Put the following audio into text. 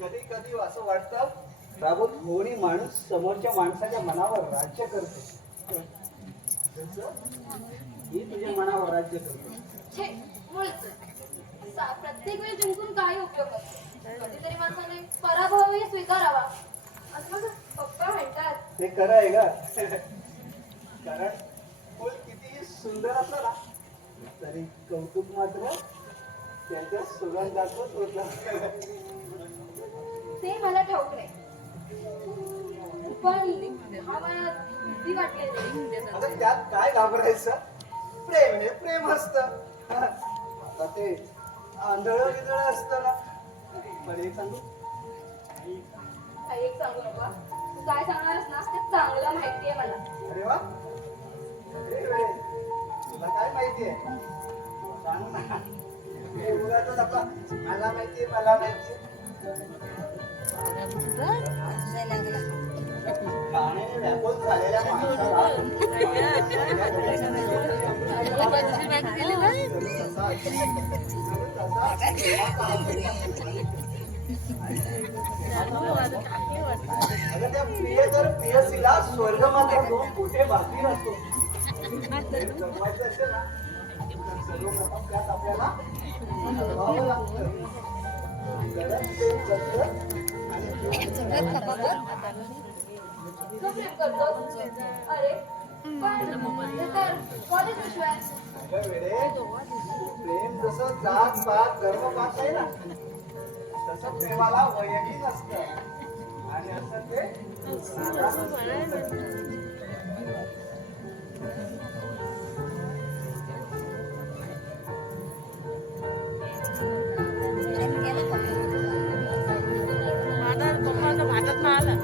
कधी कधी असं वाटतं राबोत कोणी माणूस समोरच्या माणसाच्या मनावर राज्य करतो, जसं मी तुझ्या मनावर राज्य करतो. छे, मुळीच. प्रत्येक वेळी जिंकून काही उपयोग नाही. कधीतरी माणसाने पराभवही स्वीकारावा असं माझं पप्पा म्हणतात. ते खरं आहे का? कारण फुल किती सुंदर असलं ना तरी कौतुक मात्र त्याच्या सुगंधातच होतं. ते मला ठाऊक नाही, पण हा मला भीती वाटली. आता त्यात काय घाबरायचं? प्रेम हे प्रेम असतं. आता ते आंधळ विधळ असतं ना. पण एक सांगू, एक सांगू नका. तू काय सांगणारस ना ते चांगलं माहितीये मला. अरे वा, अरे रे, तुला काय माहितीये? सांग ना. हे उगाचच आपला मला माहितीये, मला माहितीये. गाण्याने व्याकुळ झालेल्या माणसाला अगं त्या प्रिय तर प्रियसीला स्वर्ग मात्र दोन कुठे बाकी नसतो. जमवायचं असेल ना तर सर्वप्रथम त्यात आपल्याला ठरवावं लागतं. गरज ते जगतं आणि तू प्रेम करतोस? अरे पण हे तर कॉलेज विश्वास. अगं वेडे, प्रेम जसं जात पात धर्मपात आहे ना तसं प्रेमाला वयही नसतं आणि असं ते माझा पप्पा भातात आला.